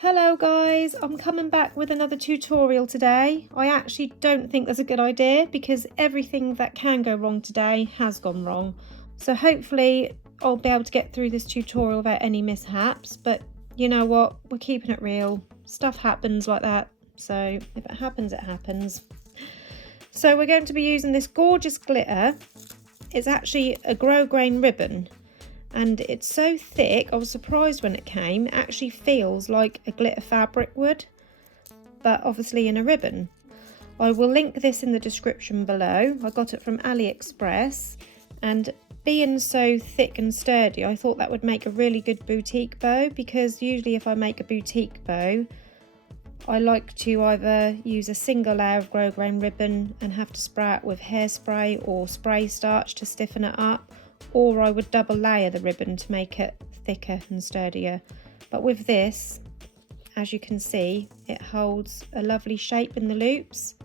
Hello guys, I'm coming back with another tutorial today. I actually don't think that's a good idea because everything that can go wrong today has gone wrong. So hopefully I'll be able to get through this tutorial without any mishaps, but you know what, we're keeping it real. Stuff happens like that, so if it happens, it happens. So we're going to be using this gorgeous glitter. It's actually a grosgrain ribbon. And it's so thick, I was surprised when it came. It actually feels like a glitter fabric would, but obviously in a ribbon. I will link this in the description below. I got it from AliExpress, and being so thick and sturdy, I thought that would make a really good boutique bow, because usually if I make a boutique bow, I like to either use a single layer of grosgrain ribbon and have to spray it with hairspray or spray starch to stiffen it up, or I would double layer the ribbon to make it thicker and sturdier. But with this, as you can see, it holds a lovely shape in the loops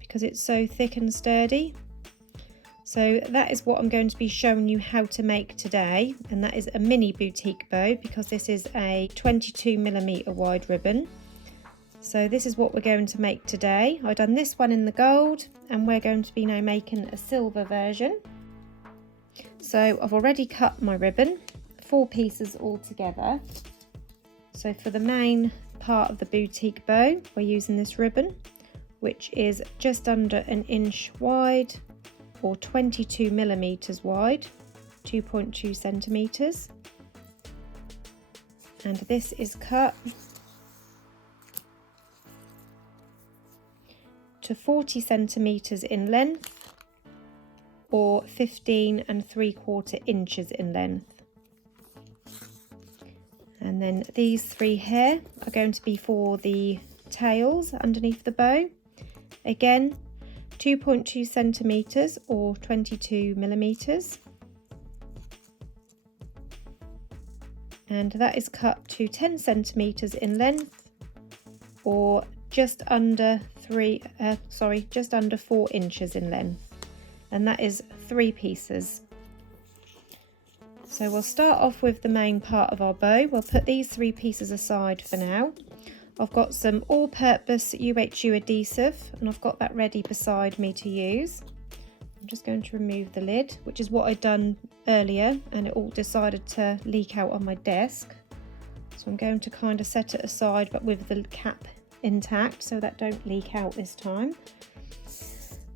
because it's so thick and sturdy. So that is what I'm going to be showing you how to make today, and that is a mini boutique bow because this is a 22mm wide ribbon. So this is what we're going to make today. I've done this one in the gold, and we're going to be now making a silver version. So I've already cut my ribbon, 4 pieces all together. So for the main part of the boutique bow, we're using this ribbon, which is just under an inch wide, or 22mm wide, 2.2 centimeters. And this is cut to 40 centimeters in length, or 15 3/4 inches in length. And then these 3 here are going to be for the tails underneath the bow. Again, 2.2 centimeters or 22mm. And that is cut to 10 centimeters in length, or just under 4 inches in length. And that is 3 pieces. So we'll start off with the main part of our bow. We'll put these 3 pieces aside for now. I've got some all-purpose UHU adhesive, and I've got that ready beside me to use. I'm just going to remove the lid, which is what I'd done earlier, and it all decided to leak out on my desk. So I'm going to kind of set it aside, but with the cap intact, so that don't leak out this time.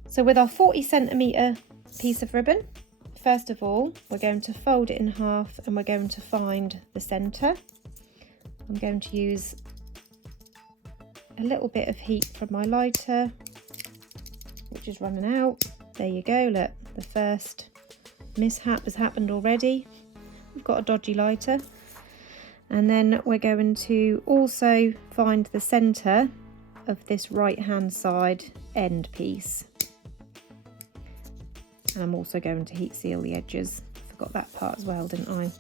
So with our 40cm piece of ribbon, first of all, we're going to fold it in half and we're going to find the centre. I'm going to use a little bit of heat from my lighter, which is running out. There you go, look, the first mishap has happened already. We've got a dodgy lighter. And then we're going to also find the centre of this right hand side end piece. And I'm also going to heat seal the edges. Forgot that part as well, didn't I? I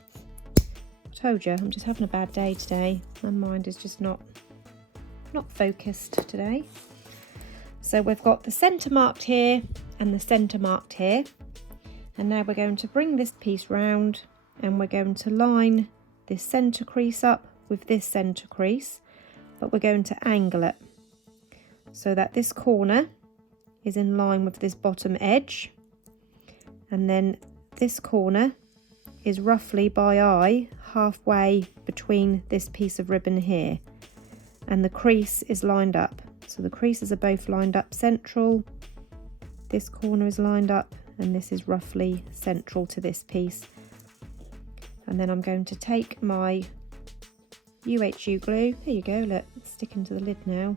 told you, I'm just having a bad day today. My mind is just not focused today. So we've got the centre marked here and the centre marked here. And now we're going to bring this piece round and we're going to line this centre crease up with this centre crease, but we're going to angle it so that this corner is in line with this bottom edge. And then this corner is roughly by eye halfway between this piece of ribbon here, and the crease is lined up. So the creases are both lined up central, this corner is lined up, and this is roughly central to this piece. And then I'm going to take my UHU glue, there you go, look, it's sticking to the lid now.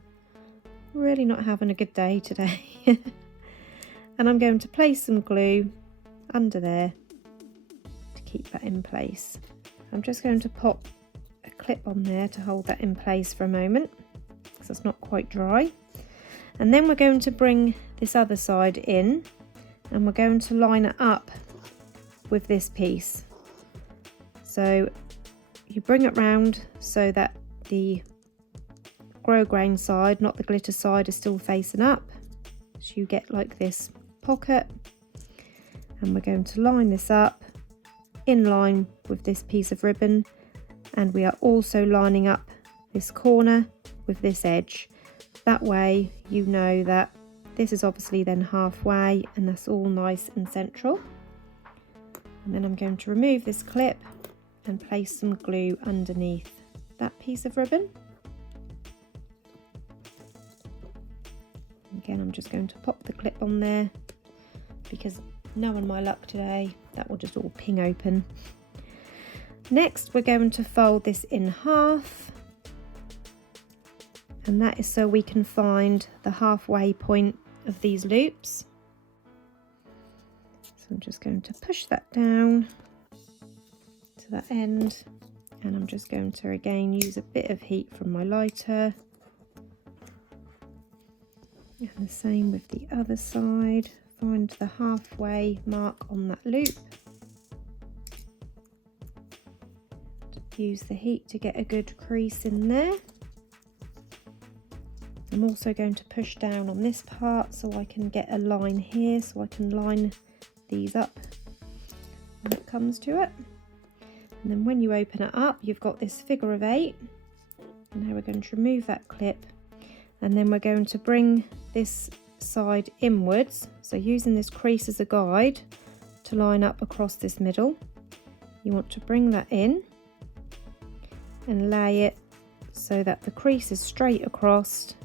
Really not having a good day today. And I'm going to place some glue under there to keep that in place. I'm just going to pop a clip on there to hold that in place for a moment because it's not quite dry. And then we're going to bring this other side in and we're going to line it up with this piece. So you bring it round so that the grosgrain side, not the glitter side, is still facing up. So you get like this pocket. And we're going to line this up in line with this piece of ribbon, and we are also lining up this corner with this edge. That way you know that this is obviously then halfway and that's all nice and central. And then I'm going to remove this clip and place some glue underneath that piece of ribbon. Again, I'm just going to pop the clip on there because knowing my luck today, that will just all ping open. Next, we're going to fold this in half, and that is so we can find the halfway point of these loops. So I'm just going to push that down to that end, and I'm just going to again use a bit of heat from my lighter. And the same with the other side. Find the halfway mark on that loop. Use the heat to get a good crease in there. I'm also going to push down on this part so I can get a line here, so I can line these up when it comes to it. And then when you open it up, you've got this figure of 8. And now we're going to remove that clip, and then we're going to bring this side inwards, so using this crease as a guide to line up across this middle. You want to bring that in and lay it so that the crease is straight across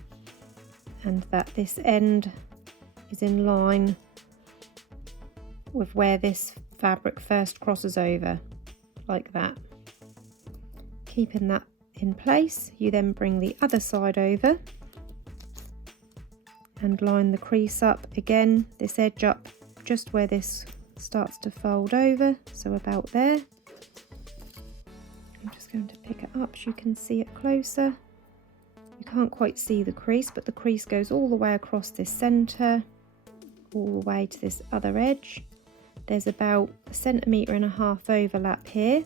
and that this end is in line with where this fabric first crosses over, like that. Keeping that in place, you then bring the other side over and line the crease up again, this edge up just where this starts to fold over, so about there. I'm just going to pick it up so you can see it closer. You can't quite see the crease, but the crease goes all the way across this centre, all the way to this other edge. There's about 1.5 centimetres overlap here.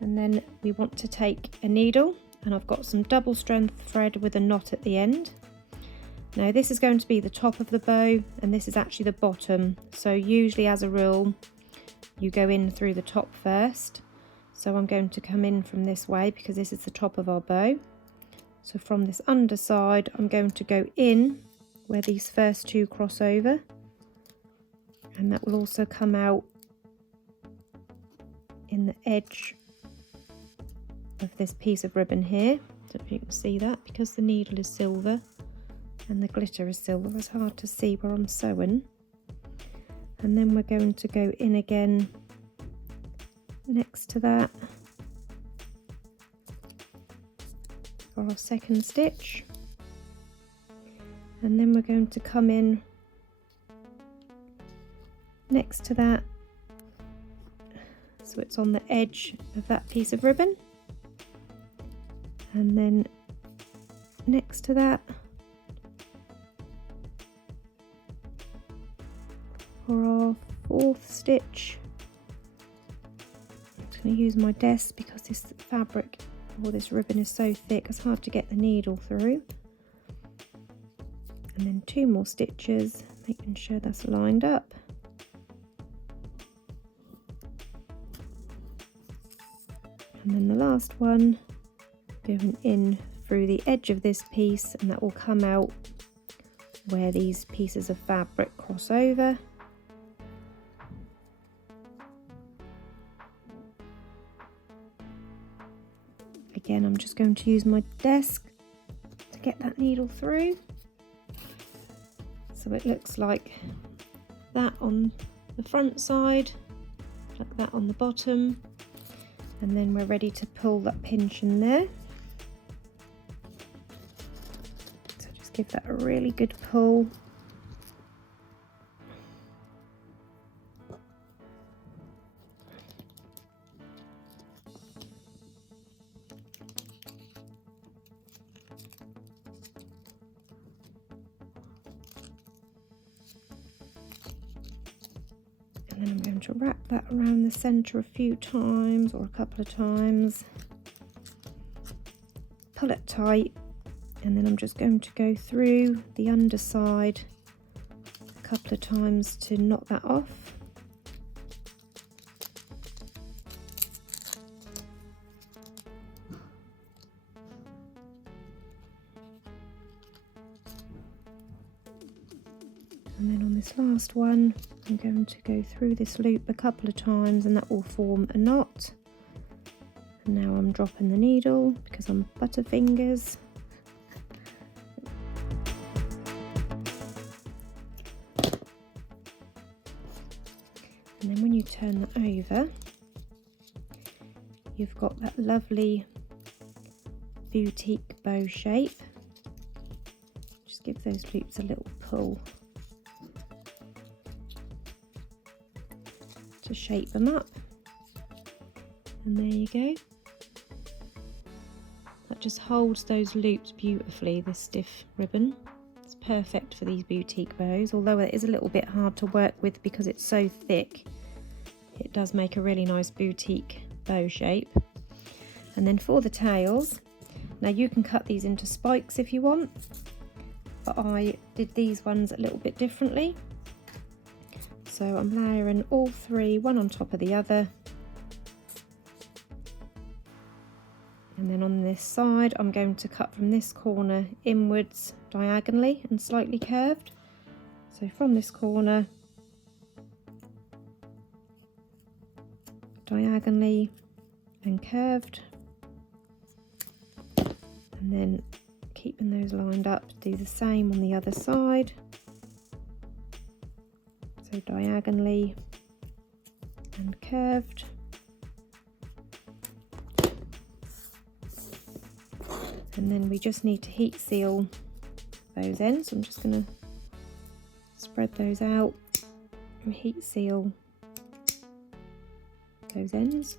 And then we want to take a needle, and I've got some double strength thread with a knot at the end. Now this is going to be the top of the bow, and this is actually the bottom. So usually, as a rule, you go in through the top first. So I'm going to come in from this way because this is the top of our bow. So from this underside, I'm going to go in where these first two cross over, and that will also come out in the edge of this piece of ribbon here. I don't know if you can see that because the needle is silver and the glitter is silver. It's hard to see where I'm sewing. And then we're going to go in again next to that for our second stitch, and then we're going to come in next to that so it's on the edge of that piece of ribbon, and then next to that for our fourth stitch. I'm just going to use my desk because this fabric or this ribbon is so thick it's hard to get the needle through. And then 2 more stitches, making sure that's lined up. And then the last one, going in through the edge of this piece, and that will come out where these pieces of fabric cross over. Again, I'm just going to use my desk to get that needle through. So it looks like that on the front side, like that on the bottom, and then we're ready to pull that pinch in there. So just give that a really good pull. And then I'm going to wrap that around the centre a few times, or a couple of times. Pull it tight, and then I'm just going to go through the underside a couple of times to knock that off. And then on this last one, I'm going to go through this loop a couple of times and that will form a knot. And now I'm dropping the needle because I'm butterfingers. And then when you turn that over, you've got that lovely boutique bow shape. Just give those loops a little pull to shape them up. And there you go. That just holds those loops beautifully, this stiff ribbon. It's perfect for these boutique bows, although it is a little bit hard to work with because it's so thick. It does make a really nice boutique bow shape. And then for the tails, now you can cut these into spikes if you want, but I did these ones a little bit differently. So I'm layering all three, one on top of the other. And then on this side, I'm going to cut from this corner inwards diagonally and slightly curved. So from this corner, diagonally and curved. And then keeping those lined up, do the same on the other side. So diagonally and curved. And then we just need to heat seal those ends. So I'm just going to spread those out and heat seal those ends.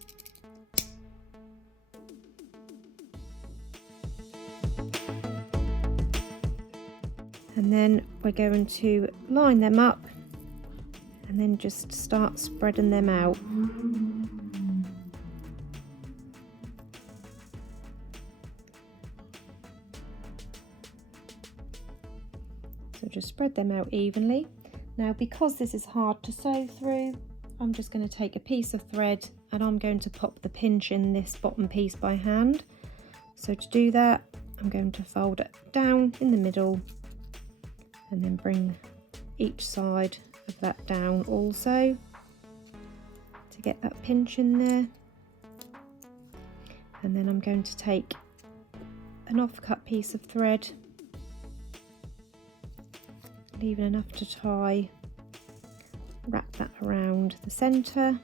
And then we're going to line them up and then just start spreading them out. So just spread them out evenly. Now because this is hard to sew through, I'm just going to take a piece of thread and I'm going to pop the pinch in this bottom piece by hand. So to do that, I'm going to fold it down in the middle and then bring each side of that down also to get that pinch in there. And then I'm going to take an off-cut piece of thread, leaving enough to tie, wrap that around the centre,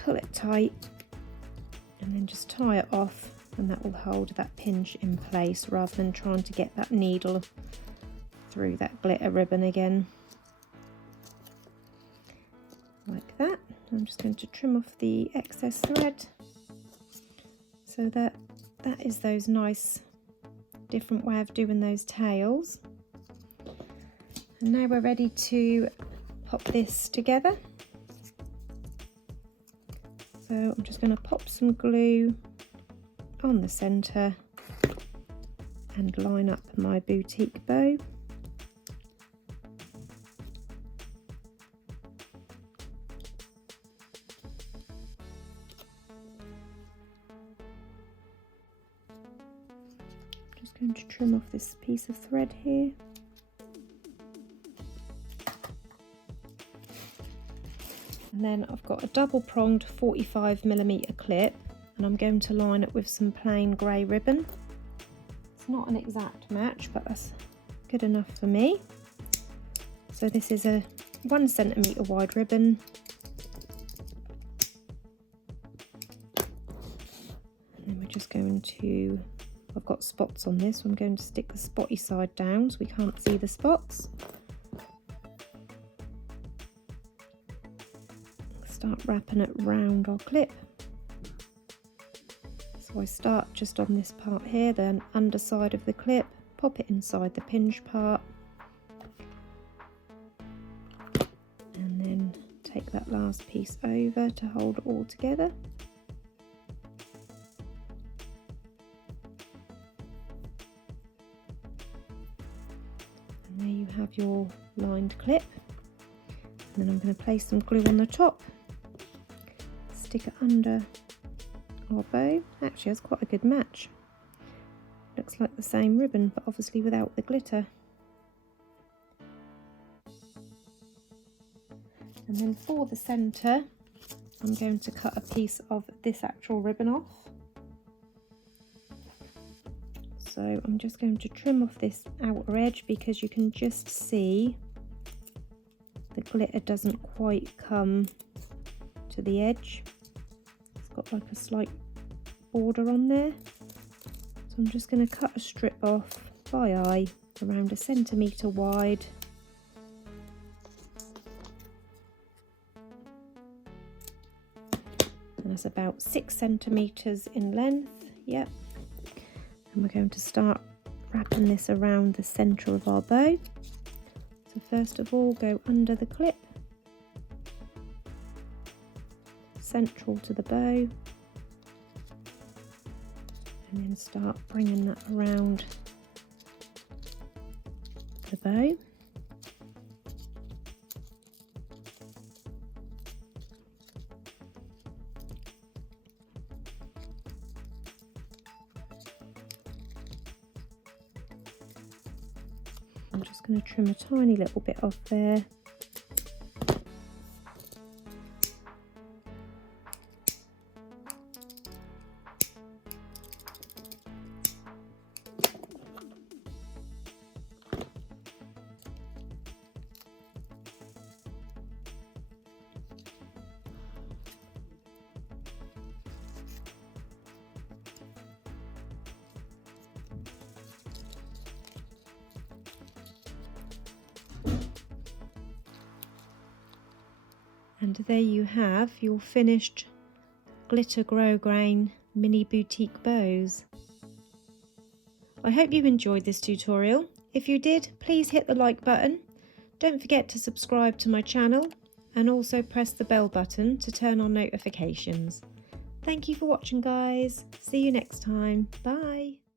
pull it tight and then just tie it off, and that will hold that pinch in place rather than trying to get that needle through that glitter ribbon again. Like that. I'm just going to trim off the excess thread so that is those nice different way of doing those tails. And now we're ready to pop this together. So I'm just going to pop some glue on the centre and line up my boutique bow. Just going to trim off this piece of thread here. And then I've got a double pronged 45mm clip and I'm going to line it with some plain grey ribbon. It's not an exact match, but that's good enough for me. So this is a 1 centimetre wide ribbon. And then we're just going to, I've got spots on this, so I'm going to stick the spotty side down so we can't see the spots. Start wrapping it round our clip. So I start just on this part here, the underside of the clip, pop it inside the pinch part, and then take that last piece over to hold it all together. And there you have your lined clip. And then I'm going to place some glue on the top, stick it under our bow. Actually, that's quite a good match. Looks like the same ribbon, but obviously without the glitter. And then for the centre, I'm going to cut a piece of this actual ribbon off. So I'm just going to trim off this outer edge because you can just see the glitter doesn't quite come to the edge. It's got like a slight border on there. So I'm just going to cut a strip off by eye around 1 centimetre wide. And that's about 6 centimetres in length. Yep. And we're going to start wrapping this around the centre of our bow. So first of all, go under the clip, central to the bow, and then start bringing that around the bow. I'm just going to trim a tiny little bit off there. And there you have your finished glitter grosgrain mini boutique bows. I hope you enjoyed this tutorial. If you did, please hit the like button. Don't forget to subscribe to my channel and also press the bell button to turn on notifications. Thank you for watching, guys. See you next time. Bye.